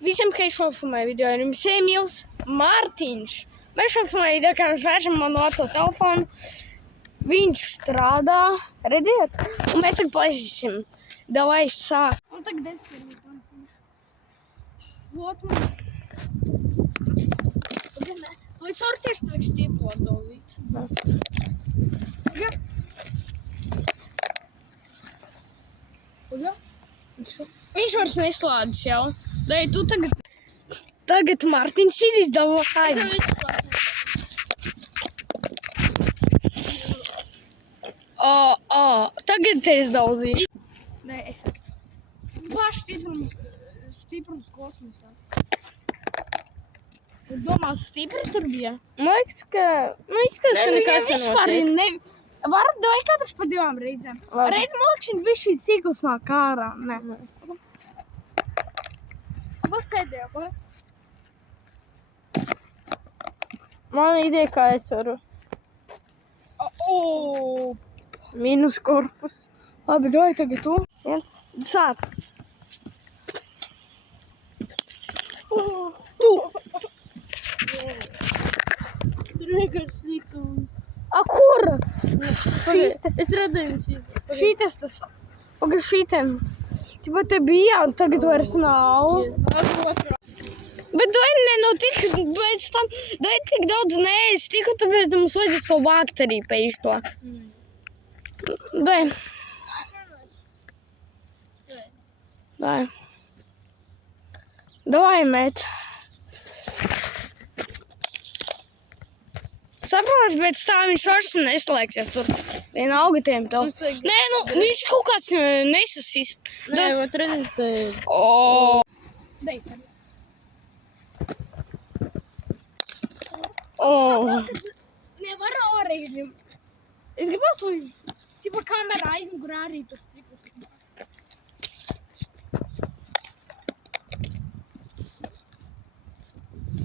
Visiem, ka šo filmēju video, ir jums Emīls Mārtiņš. Mēs šo filmēju video, kā mēs vēršam manu veco telefonu. Viņš strādā, redziet? Un mēs tagad palaižīsim. Davai sāk. Un tagad es Вот man. Lai caur tieši pēc stiepot dalīt. Viņš vairs neslādas jau. Dai, tu tagad... Tagad Mārtiņš ir izdalot. Tagad te izdauzīju. Dai, es saku. Baš stiprums kosmosā. Domās, stipri tur bija? Man liekas, ka... Nu, izskatās, ka nekas nenotiek. Varat dai katrs pa divām reizēm. Reiz man liekas, viņš bija šī cikls nāk ārā. Nē. Baš pēdējā, ko? Man ideja, kā es varu. Mīnus korpus. Labi, dai tagad tu. Viens. Sāc. Tu. Tur vienkārši sīkums. Kur? Es redzēju Šītas tas. Pagad šītiem. Tipa te bija, un tagad vairs nav. Bet dai no tik pēc tam, dai tik daudz neēs, tiku tāpēc mums vajadzēs to vākt arī pēc to. Dai. Dai. Davai, mēt. Saprāt, pēc tā viņš vairs neslēgsies tur. Vienalga tiem tev. Nē, nu, viņš kaut kāds nesasīs. Nē, vat redzēt. Dai, sari. Nevar ārēļ. Es gribētu, tipa kamerā aizmugurā arī tur stiklus.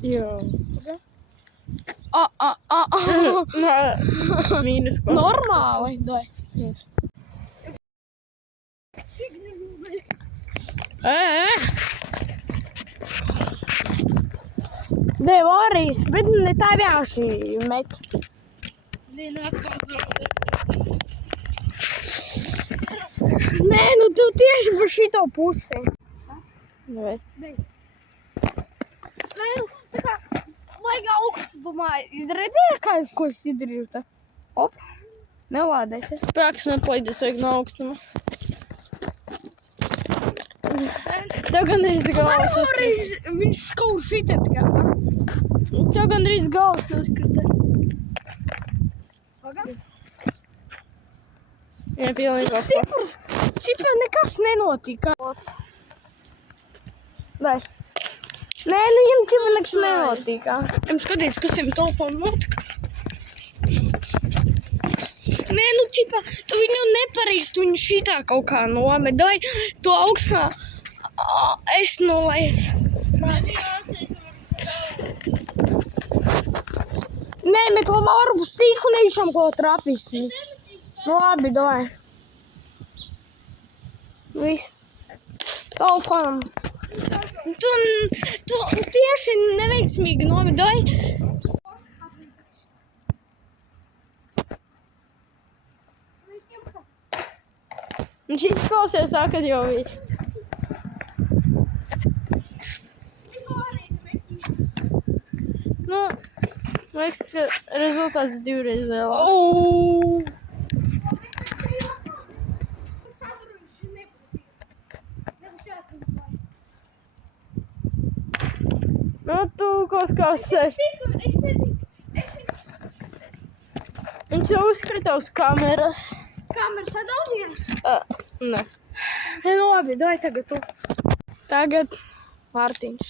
Jā. Mīnus korpus. Normāli, dai. Dai, varīs, bet ne tā vienkārši met. Nē, nu tu tieši pa šito pusi. Vai? Nē, nu, tā kā, vajag augsts, domāju, redzēji, ko es izdarīju te? Op, nelādēsies. Spēks nepaidies, vajag no augstuma. Tev gandrīz galvas uzkrita. Viņš kaut šitiem tikai var. Tev gandrīz galvas uzkrita. Jā, pilnībā. Stiprs. Cipa nekas nenotika. Dai. Nē, nu jiem cipa nekas nenotika. Jiem skatīts, kas jiem telefonu notika. Nē, nu cipa, tu viņu neparīst, viņu šitā kaut kā nomet. Dai, to augšā. Es nolaišu. Nē, bet varbūt stīku nevišam ko trapisni. Nu labi, davai. Viss. Telefonam. Tu tieši neveiksmīgi nomet, davai. Viņš izklausies tā, kad jau viss. Nu, liekas, ka rezultāts divreiz vēlāks. Nu, tu kaut kā sēs. Viņš jau uzkrita uz kameras. Kameras atdaudzījās? Nē. Nu labi, dai tagad tu. Tagad Mārtiņš.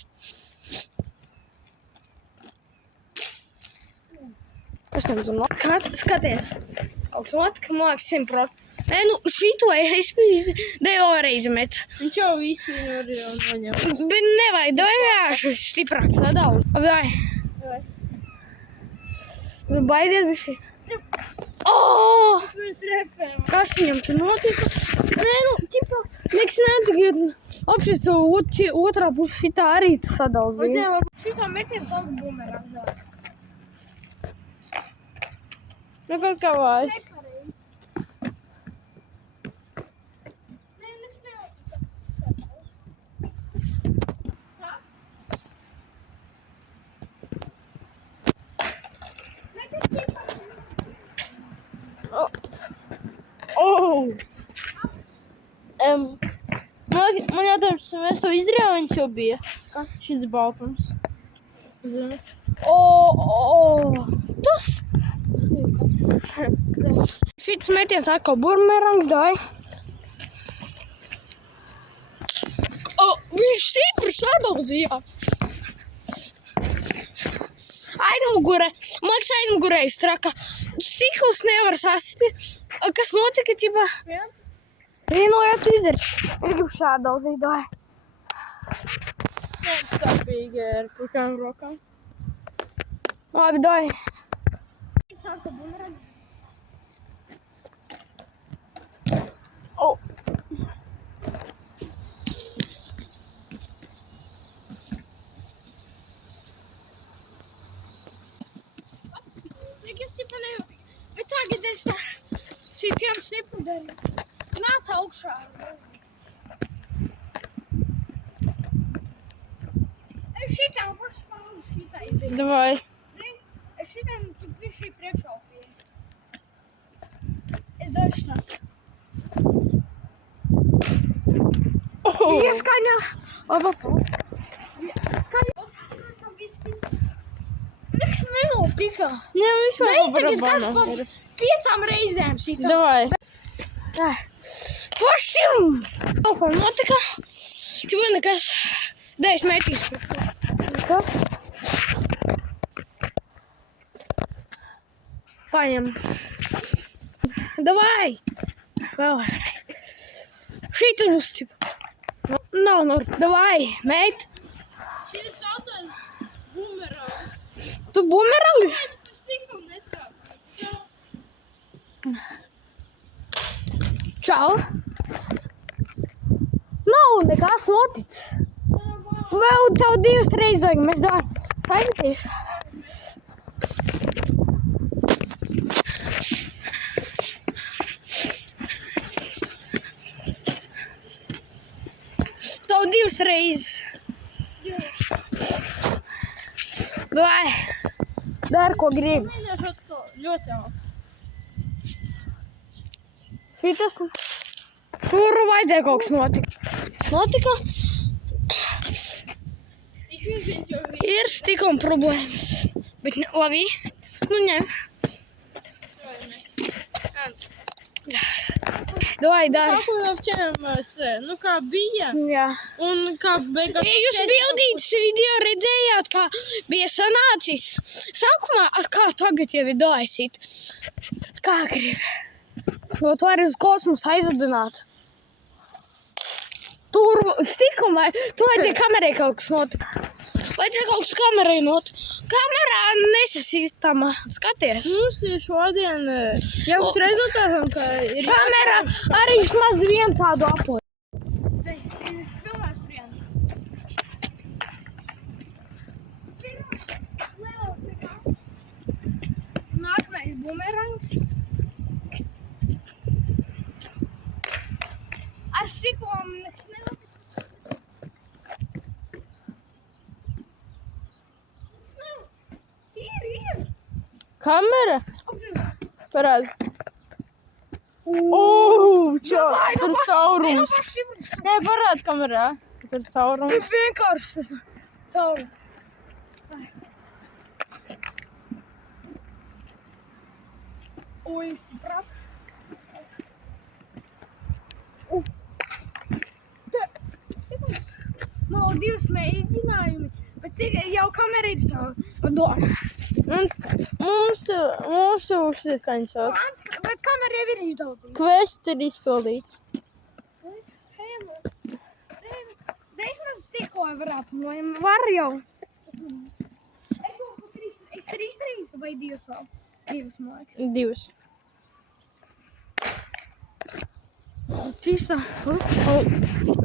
Kas tam tur notika? Skaties. Kaut kas notika, man liekas, 100%. Nē, nu šito es biju vēlreiz met. Viņš jau visi var jau noņemt. Bet nevajag, dojāšu stiprāk sadaudz. Vai? Vai? Nu baidies bišķi. Oh! Trepēm. Kas viņam te notika? Nē, nu, ķipa, nekas netika. Apšķiet, otrā pusē šitā arī tu sadalzīji. Šitā metiens sauc bumerangā. Nu, kaut kā vājas. Nepareizi. Nē, nekas nevajag. Sāk. Nekas ķipa. Oh! Man jautājums, mēs to izdarījām, viņš jau bija. Kas? Šis baltums. Zini? Tas. Šits metiens atkal bumerangs, dai. Viņš stipri sadalzīja. Aizmugurē, Maks aizmugurē straka. Stiklus nevar sasti. Kas notika, ķipa? Vienojāt tu izdari. Es gribu šādalzīt, dai. Tāds sāpīgi ar pukām rokām. Labi, dai. Sāka bumerangu. Nekas ķipa nevar. Bet tagad es tā šitiem snipu darīju. Nāc augšā. Es šitām pašpālu šitā izdarīju. Davai. Es šitām tu bišķi priekšaupīju. Es dažu tā. Pieskaņa. Labi. Skaņa. Tam viss. Nekas nenotika. Nē, viņš vēl Tagad kas barabānā. par 5 reizēm šitā. Davai. Pašim! Kaut ko notika. Čipa nekas. Dai, es metīšu. Neko. Paņem. Davai! Vēl. Šeit mums čipa. Nav, davai, meit. Šis saucās bumerangs. Tu bumerangs? Pēc stikam netrāpīja. Čau. Nav nekas noticis. Vēl tev 2 reizes vajag, mēs davai saimtīšu. Tev 2 reizes. Davai. Dari, ko gribi. Mēģināšu atkal ļoti ātri. Šitas. Tur vajadzēja kaut kas notikt. Notika. Izsīsiet jau visu. Ir stikam problēmas. Bet labi. Nu, ņem. Davai, dari. Sākumā apķēnāmies, nu kā bija. Jā. Un kā beigās... Ja jūs bildītas video redzējāt, kā bija sanācis. Sākumā, kā tagad jau ir doaisīt. Kā grib. No tu vari uz kosmosu aizadināt. Tur stikumā, tu vajadzēja kamerai kaut kas notika. Vajadzēja kaut kas kamerai notika. Kamerā nesasīstama. Skaties. Mums ir šodien jau rezultātam, ka ir... Kamera arī vismaz vienu tādu apoju. Nākamais bumerangs. Ar stiklām nekas nenotiks. Ir. Kamera? Apdzīvot. Parādi. Čau, tur caurums. Nē, parādi kamerā. Tur caurums. Ir vienkārši cauri. Oi, stiprāk. Man 2 mēģinājumi, bet cik jau kamera ir savu padomu. Un mums uzsikaņas vēl. Bet kamera jau ir izdaudīta. Quest ir izpildīts. Dažmaz stikoju varētu, var jau. Es 3 reizes vai 2 vēl. 2 māks. 2. Čista.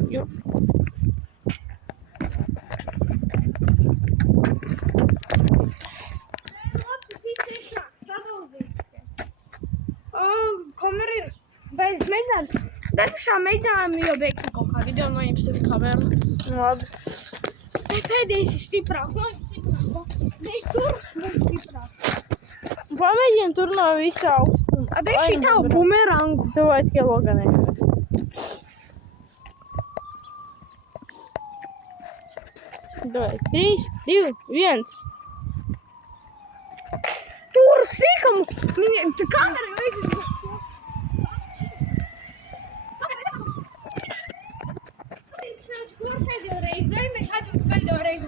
Jo. Kamera ir beidz mēģinājums. Daļušā mēģinājumi jau beigsim kaut kā video noņemsim kameru. Labi. Pēdējais ir stiprāk. Dēļ tur vēl stiprāks. Pamēģinām tur no visa augstuma. Dēļ šī tavu bumerangu. Давай tikai loganēšot. Давай, 3, 2, 1. Tur sīkam. Tā kamera vajag. Kur pēdējo reizi? Dēļ mēs atveram pēdējo reizi.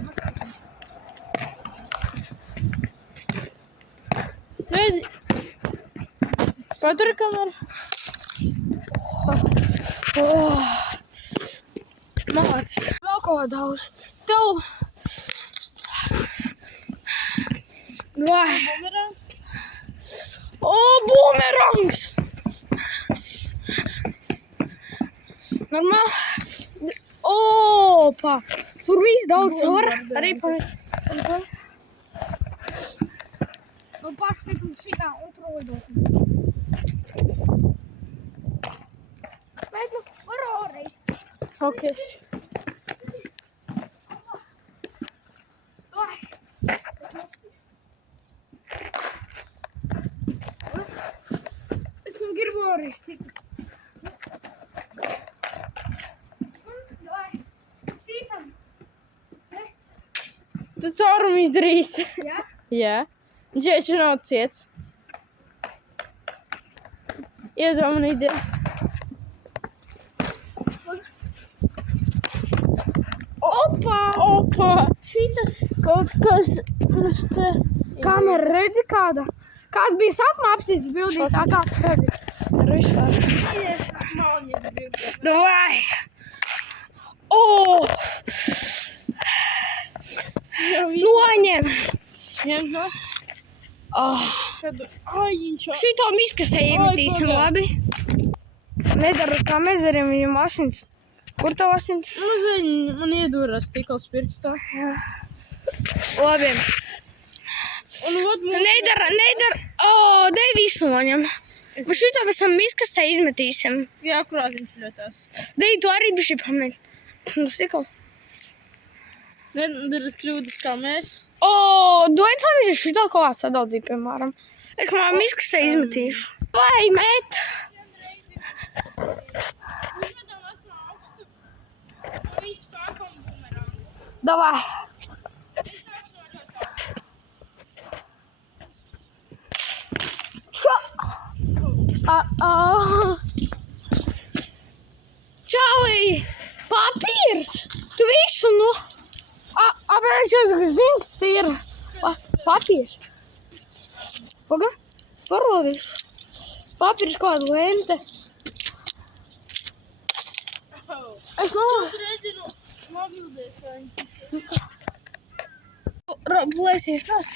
Sveidi. Paturi kameru. Māc. Vēl kaut kā daudz. Tev. Vai. O, bumerangs! Normāli. Opa! Tur viss daudz var. Arī pa... Nu, pašlikam šitā otro lidošanu. Bet, nu, var vēlreiz. Ok. Vai. Es nu gribu vēlreiz tikt. Tu caurumu izdarīsi. Jā? Jā. Džēču nav ciets. Iedod man ideju. Opa! Opa! Šitas. Kaut kas uz te. Kamera redzi kāda? Kāda bija sākumā apsīts bildīt, tā kāds tagad. Ar vispār. Davai! O! Noņem! Ņemt no. Ai, viņš jau. Šito miskastē iemetīsim, labi? Nedaru kā mēs darījām viņam asins. Kur tavu asins? Mazliet man iedūrās tikals pirkstā. Jā. Labi. Un vod mums... Nedara. O, dēļ visu noņem. Bet šito pēc tam miskastē izmetīsim. Jā, kurāt viņš ļotās. Dēļ tu arī bišķi pamēģi. Tas tikals. Nedaras kļūdas kā mēs. O, dod pamēģi šito kaut kā sadaudzīt, piemēram. Es man miskastē izmetīšu. Vai, met! Davai. Čo? Čauj! Papīrs! Tu visu, nu? Apēc es zinu, tas ir papīrs. Paga? Parādīs. Papīrs kāda lente. Es nav... Tu redzi no mobildēs, vai viņš... Plēsīšanās.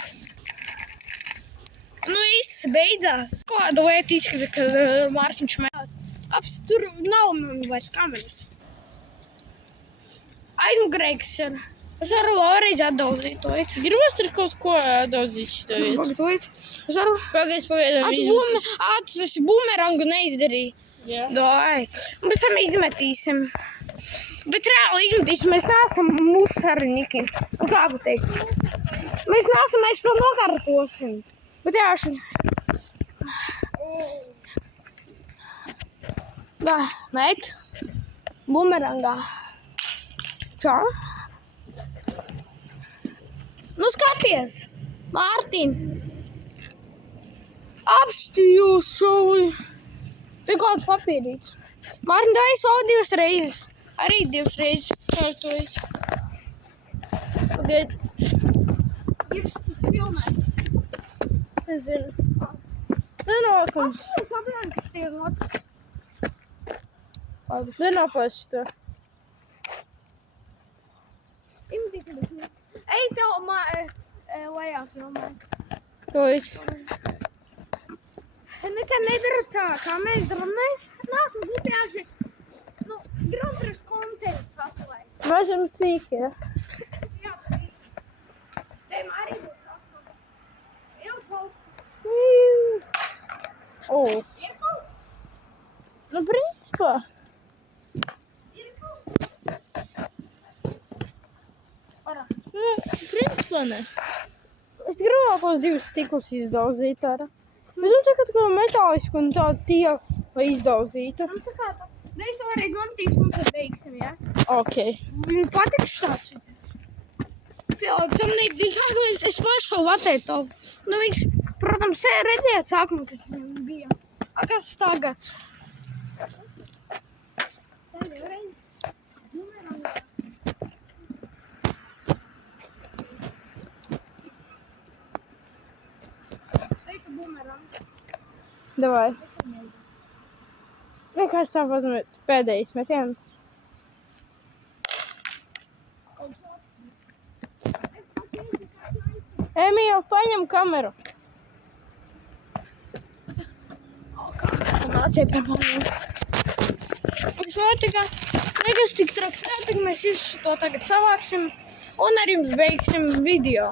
Nu, viss beidzās. Kāda lieta izskata, kad Mārtiņš mēlās. Tur nav vairs kameras. Aizmugreiks ir. Es varu vēlreiz atdaudzīt to vietu. Gribas ar kaut ko atdaudzīt šitā vietu? Pagaid. Es varu... Pagaidām. Tu taču bumerangu neizdarīji. Jā. Dai. Un pēc tam izmetīsim. Bet reāli izmetīsim. Mēs neesam musarņiki. Kā pateikt? Mēs to nokārtosim. Bet jāši. Dai, met. Bumerangā. Čau. Nu skaties, Mārtiņ. Apstījos šauji. Te kāds papīrīts. Mārtiņ, dai savu 2 reizes. Arī 2 reizes. Kā tu esi? Pagaid. Gips, tas filmē. Es zinu. Nenākums. Es saprotu, kas tie ir noticis. Nenāpās šito. Ej, tev lejā filmēt. To esi. Nekā nedara tā, kā mēs daram. Mēs neesam glupi groters kontents atlaist. Mēs esam sīkie. Jā, Tiem arī būs atlaist. Liels valsts. O, Ir kaut nu principā. Ir kaut Ora. Nu, principā ne. Es gribētu tos divus stiklus izdauzīt ar. Bet man saka, ka metālisku un tādu tieku izdauzītu. Un tā kā tā. Mēs jau arī gomtīs un tad beigsim, jā? Ok. Viņam patiks tāds. Pieaudzam, es pašu vecēju to. Nu, viņš, protams, redzēt sākumu, kas viņam bija. A, kas tagad? Teicu bumerangs. Davai. Vienkārši tāpat pēdējais metiens. Emīl, paņem kameru. Nāciet pie maniem. Viss notika, nekas tik traks notika, mēs visu to tagad savāksim un ar jums beigsim video.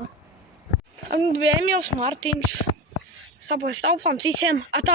Un bija Emīls Mārtiņš. Sapos taufons visiem. Atā.